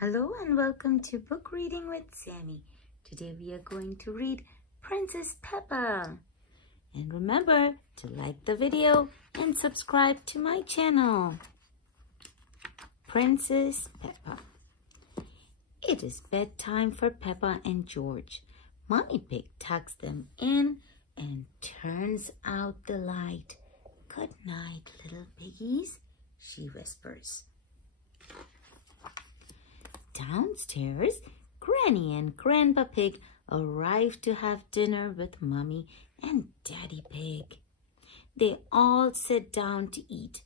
Hello and welcome to Book Reading with Sammy. Today we are going to read Princess Peppa. And remember to like the video and subscribe to my channel. Princess Peppa. It is bedtime for Peppa and George. Mommy Pig tucks them in and turns out the light. Good night, little piggies, she whispers. Downstairs, Granny and Grandpa Pig arrive to have dinner with Mummy and Daddy Pig. They all sit down to eat,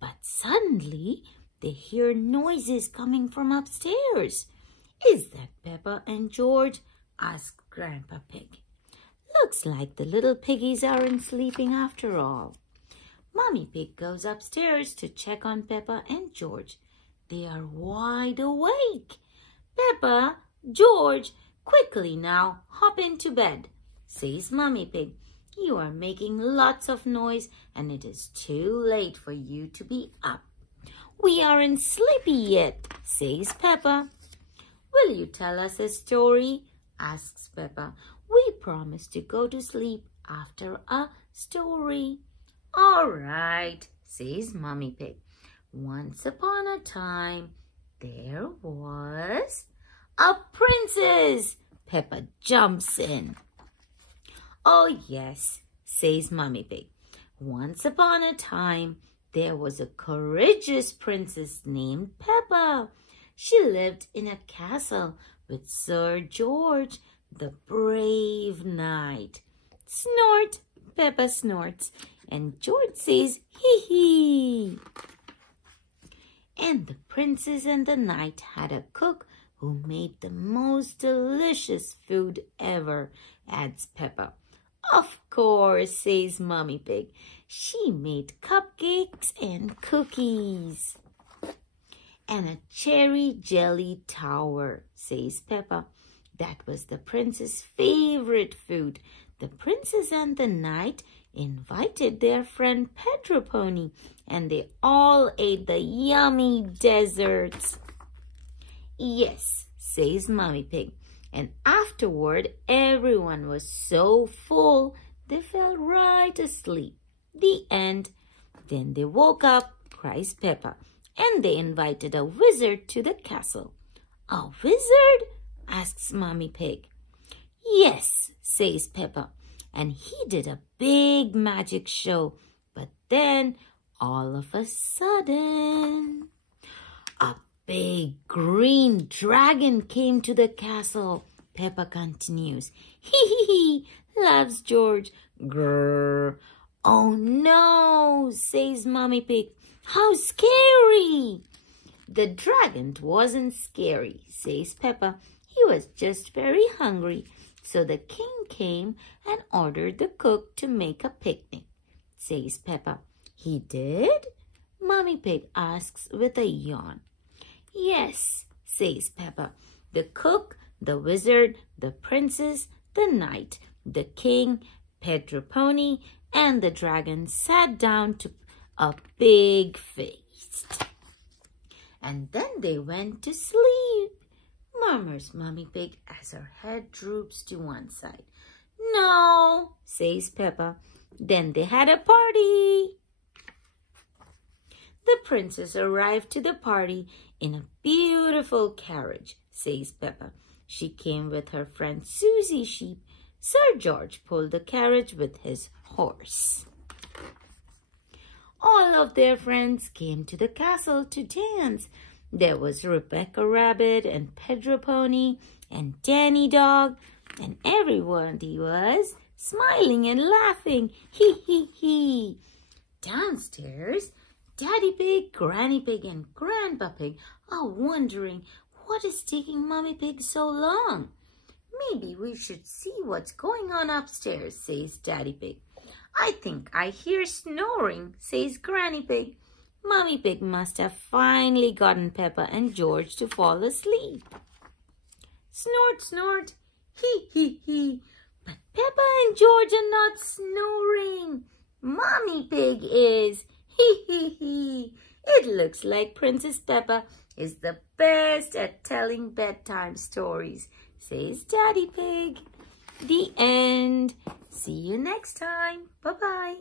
but suddenly they hear noises coming from upstairs. Is that Peppa and George? Asks Grandpa Pig. Looks like the little piggies aren't sleeping after all. Mummy Pig goes upstairs to check on Peppa and George. They are wide awake. Peppa, George, quickly now, hop into bed, says Mummy Pig. You are making lots of noise and it is too late for you to be up. We aren't sleepy yet, says Peppa. Will you tell us a story? Asks Peppa. We promise to go to sleep after a story. All right, says Mummy Pig. Once upon a time, there was a princess. Peppa jumps in. Oh, yes, says Mummy Pig. Once upon a time, there was a courageous princess named Peppa. She lived in a castle with Sir George, the brave knight. Snort, Peppa snorts, and George says, hee hee. And the princess and the knight had a cook who made the most delicious food ever, adds Peppa. Of course, says Mummy Pig. She made cupcakes and cookies. And a cherry jelly tower, says Peppa. That was the princess' favorite food. The princess and the knight invited their friend Pedro Pony, and they all ate the yummy desserts. Yes, says Mummy Pig, and afterward everyone was so full they fell right asleep. The end. Then they woke up, cries Peppa, and they invited a wizard to the castle. A wizard? Asks Mummy Pig. Yes, says Peppa, and he did a big magic show. But then, all of a sudden, a big green dragon came to the castle. Peppa continues. Hee hee hee, laughs George. Grrr. Oh no, says Mummy Pig. How scary! The dragon wasn't scary, says Peppa. He was just very hungry. So the king came and ordered the cook to make a picnic, says Peppa. He did? Mummy Pig asks with a yawn. Yes, says Peppa. The cook, the wizard, the princess, the knight, the king, Pedro Pony, and the dragon sat down to a big feast. And then they went to sleep, murmurs Mummy Pig as her head droops to one side. No, says Peppa. Then they had a party. The princess arrived to the party in a beautiful carriage, says Peppa. She came with her friend Susie Sheep. Sir George pulled the carriage with his horse. All of their friends came to the castle to dance. There was Rebecca Rabbit and Pedro Pony and Danny Dog, and everybody was smiling and laughing. Hee hee hee. Downstairs, Daddy Pig, Granny Pig, and Grandpa Pig are wondering what is taking Mummy Pig so long. Maybe we should see what's going on upstairs, says Daddy Pig. I think I hear snoring, says Granny Pig. Mummy Pig must have finally gotten Peppa and George to fall asleep. Snort, snort, hee hee hee. But Peppa and George are not snoring. Mummy Pig is. Hee hee hee. It looks like Princess Peppa is the best at telling bedtime stories, says Daddy Pig. The end. See you next time. Bye-bye.